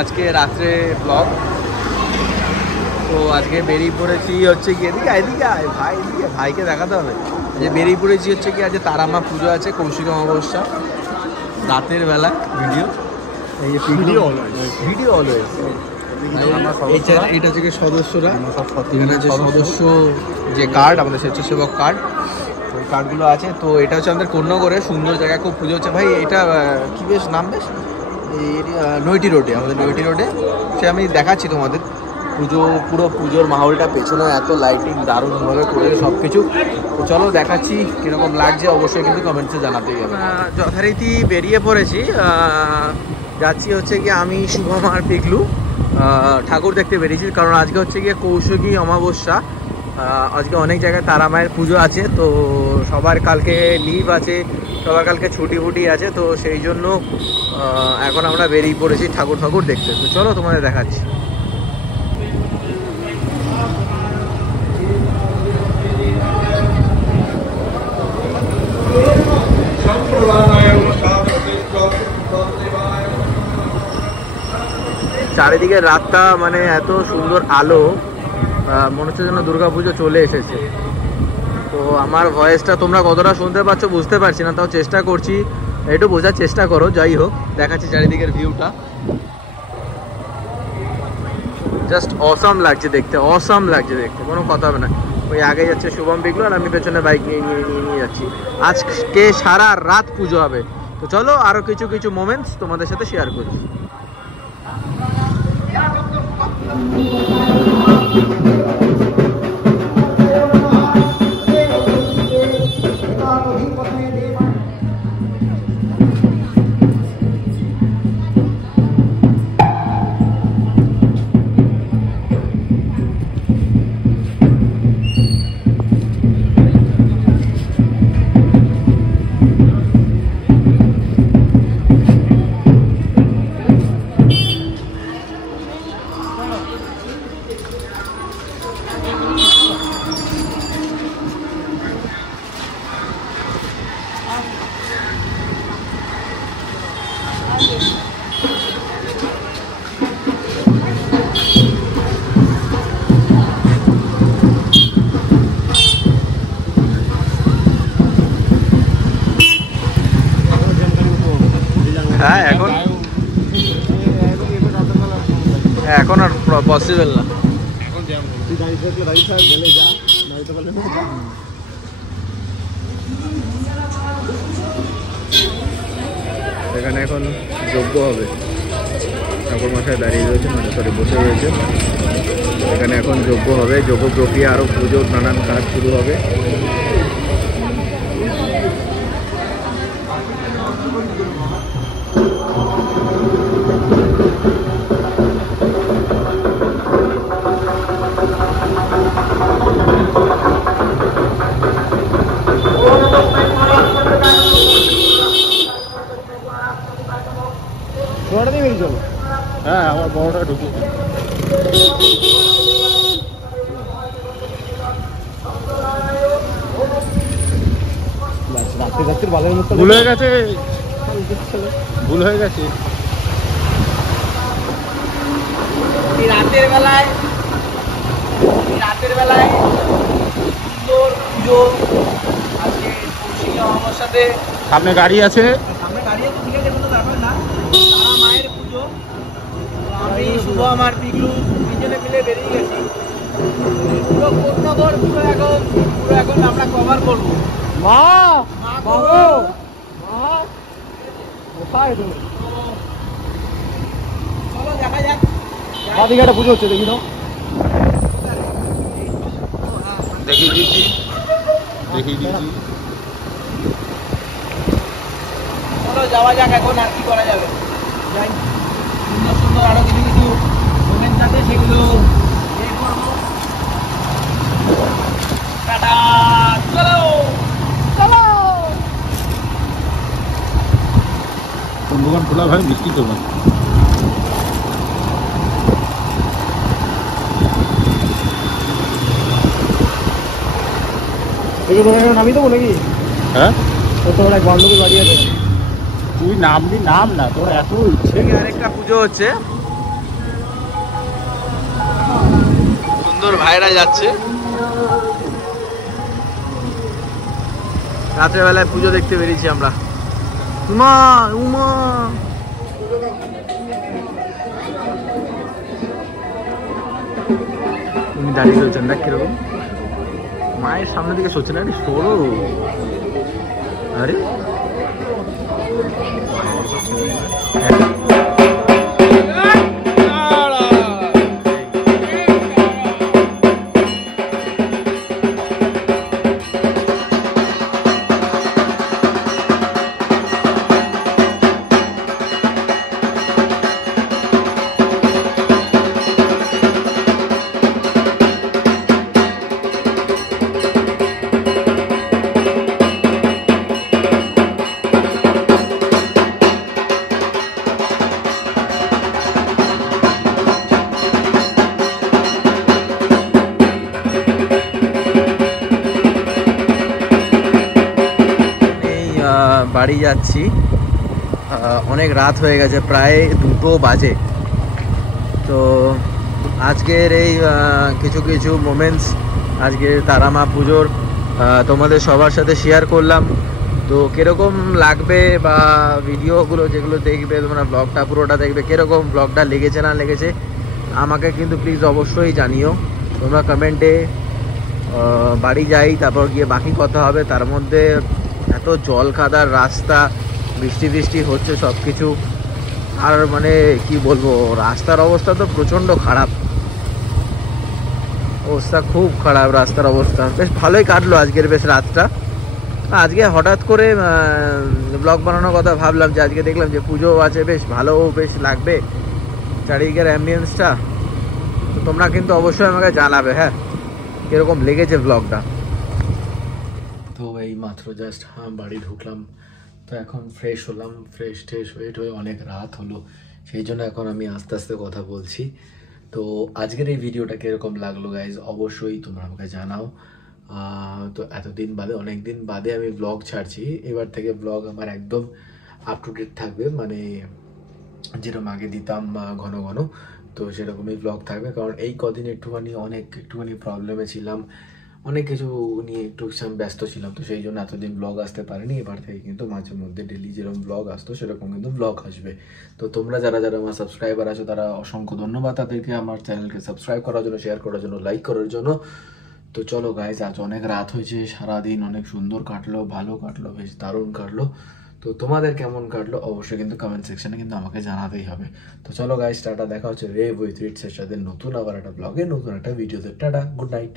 আজকে রাত্রে ব্লগ। তো আজকে বেরিয়ে পড়েছি হচ্ছে কি এদিকে ভাই এদিকে ভাইকে দেখাতে হবে যে বেরিয়ে পড়েছি হচ্ছে কি আজকে তারামা পুজো আছে, কৌশিক অমাবস্যা রাতের বেলা। ভিডিও এই যে ভিডিও অলওয়েজ। এটা হচ্ছে কি সদস্যরা, এখানে যে সদস্য যে কার্ড আমাদের স্বেচ্ছাসেবক কার্ড, ওই কার্ডগুলো আছে। তো এটা হচ্ছে আমাদের কোন্নগরে সুন্দর জায়গা, খুব পুজো হচ্ছে ভাই। এটা কি বেশ নাম বেশ নৈটি রোডে, আমাদের নৈটি রোডে। সে আমি দেখাচ্ছি তোমাদের পুজো, পুরো পুজোর মাহলটা, পেছনে এত লাইটিং দারুণভাবে করে সব কিছু। তো চলো দেখাচ্ছি কীরকম লাগছে, অবশ্যই কিন্তু কমেন্টসে জানাতেই হবে। যথারীতি বেরিয়ে পড়েছি, যাচ্ছি হচ্ছে গিয়ে আমি শুভম আর পিগলু ঠাকুর দেখতে বেরিয়েছি, কারণ আজকে হচ্ছে গিয়ে কৌশিকী অমাবস্যা। আজকে অনেক জায়গায় তারা মায়ের পুজো আছে, তো সবার কালকে লিভ আছে, সবার কালকে ছুটি ফুটি আছে। তো সেই জন্য এখন আমরা বেরিয়ে পড়েছি ঠাকুর দেখতে। তো চলো তোমাদের দেখাচ্ছি। চারিদিকে রাতটা মানে এত সুন্দর আলো, মনে হচ্ছে যেন দুর্গাপুজো চলে এসেছে। তো আমার ভয়েসটা তোমরা কতটা শুনতে পাচ্ছ বুঝতে পারছি না, তাও চেষ্টা করছি, একটু বোঝার চেষ্টা করো। যাই হোক, দেখাচ্ছি চারিদিকের ভিউটা, জাস্ট অসাম লাগছে দেখতে, অসাম লাগছে দেখতে, কোনো কথা হবে না। ওই আগে যাচ্ছে শুভম পিগলু আর আমি পেছনে বাইক নিয়ে যাচ্ছি। আজকে সারা রাত পুজো হবে। তো চলো আরও কিছু মোমেন্টস তোমাদের সাথে শেয়ার করছি। হ্যাঁ, এখন আর পসিবল না। এখানে এখন যজ্ঞ হবে, ঠাকুর মশাই দাঁড়িয়ে রয়েছে, মানে সরি বসে রয়েছে। এখানে এখন যজ্ঞ হবে, যজ্ঞ প্রক্রিয়া আরও পুজোর নানান কাজ শুরু হবে। হ্যাঁ, আমার বড়টা ঢুকে ভুল হয়ে গেছে, রাতের বেলায় সুন্দর পুজো আজকে কৌশিকী অমাবস্যাতে। সামনে গাড়ি আছে, ঠিক আছে, কোনো ব্যাপার না। তারা মায়ের পুজো, আমি শুভম আর পিগলু তিনজনে মিলে বেরিয়ে গেছি। পুরো কোন্নগর পুরো এখন আমরা কভার করবো। মা কোথায় তুমি? চলো দেখা যাক। বাদিকে একটা পুজো হচ্ছে, দেখি নাও, দেখিয়ে দিচ্ছি। চলো যাওয়া যাক এখন, আর কি করা যাবে। যাই, সুন্দর সুন্দর আরো কিছু মোমেন্টস আছে, সেগুলো বের করবো। টাটা, চলো। কোন দোকান খোলা ভাই? মিষ্টি দোকান। নামি দেবো নাকি? হ্যাঁ, তোর এক বান্ধবী বাড়ি আছে, তুই নামবি, নাম না, তোর এত ইচ্ছে। আরেকটা পুজো হচ্ছে, সুন্দর ভাইরা যাচ্ছে। রাত্রেবেলায় পুজো দেখতে বেরিয়েছি আমরা। উমা উমা তুমি দাঁড়িয়ে রয়েছেন দেখ কিরকম মায়ের সামনে দিকে সরছে না, সরো। আরে বাড়ি যাচ্ছি, অনেক রাত হয়ে গেছে, প্রায় 2টো বাজে। তো আজকের এই কিছু কিছু মোমেন্টস আজকে তারা মা পুজোর তোমাদের সবার সাথে শেয়ার করলাম। তো কীরকম লাগবে বা ভিডিওগুলো যেগুলো দেখবে তোমরা ব্লগটা পুরোটা দেখবে, কীরকম ব্লগটা লেগেছে না লেগেছে আমাকে কিন্তু প্লিজ অবশ্যই জানিও তোমরা কমেন্টে। বাড়ি যাই, তারপর গিয়ে বাকি কথা হবে। তার মধ্যে এত জল কাদার রাস্তা, বৃষ্টি বৃষ্টি হচ্ছে সব কিছু, আর মানে কি বলবো, রাস্তার অবস্থা তো প্রচণ্ড খারাপ, অবস্থা খুব খারাপ রাস্তার অবস্থা। বেশ ভালোই কাটলো আজকের বেশ রাতটা। আজকে হঠাৎ করে ব্লগ বানানোর কথা ভাবলাম, যে আজকে দেখলাম যে পুজো আছে, বেশ ভালো বেশ লাগবে চারিদিকের অ্যাম্বিয়েন্সটা। তো তোমরা কিন্তু অবশ্যই আমাকে জানাবে হ্যাঁ কীরকম লেগেছে ব্লগটা। তো এই মাত্র জাস্ট বাড়ি ঢুকলাম, তো এখন ফ্রেশ হলাম, ফ্রেশ হয়ে অনেক রাত হলো, সেই জন্য এখন আমি আস্তে আস্তে কথা বলছি। তো আজকের এই ভিডিওটা কীরকম লাগলো গাইজ অবশ্যই তোমরা আমাকে জানাও। তো এতদিন বাদে, অনেক দিন বাদে আমি ব্লগ ছাড়ছি। এবার থেকে ব্লগ আমার একদম আপ টু ডেট থাকবে, মানে যেরকম আগে দিতাম ঘন ঘন, তো সেরকমই ব্লগ থাকবে। কারণ এই কদিন একটুখানি প্রবলেমে ছিলাম, অনেক কিছু নিয়ে একটু ব্যস্ত ছিলাম, তো সেই জন্য এতদিন ব্লগ আসতে পারিনি। এবার থেকে কিন্তু মাঝে মধ্যে ডেলি যেরকম ব্লগ আসতো সেরকম কিন্তু ব্লগ আসবে। তো তোমরা যারা যারা আমার সাবস্ক্রাইবার আছো তারা অসংখ্য ধন্যবাদ তাদেরকে, আমার চ্যানেলকে সাবস্ক্রাইব করার জন্য, শেয়ার করার জন্য, লাইক করার জন্য। তো চলো গাইজ, আজ অনেক রাত হয়েছে, সারাদিন অনেক সুন্দর কাটলো, ভালো কাটলো, বেশ দারুণ কাটলো। তো তোমাদের কেমন কাটলো অবশ্যই কিন্তু কমেন্ট সেকশনে কিন্তু আমাকে জানাতেই হবে। তো চলো গাইজ, টাটা, দেখা হচ্ছে রেভ উইথ রিটসের সাথে নতুন আবার একটা ব্লগে, নতুন একটা ভিডিওতে। Tata, good night.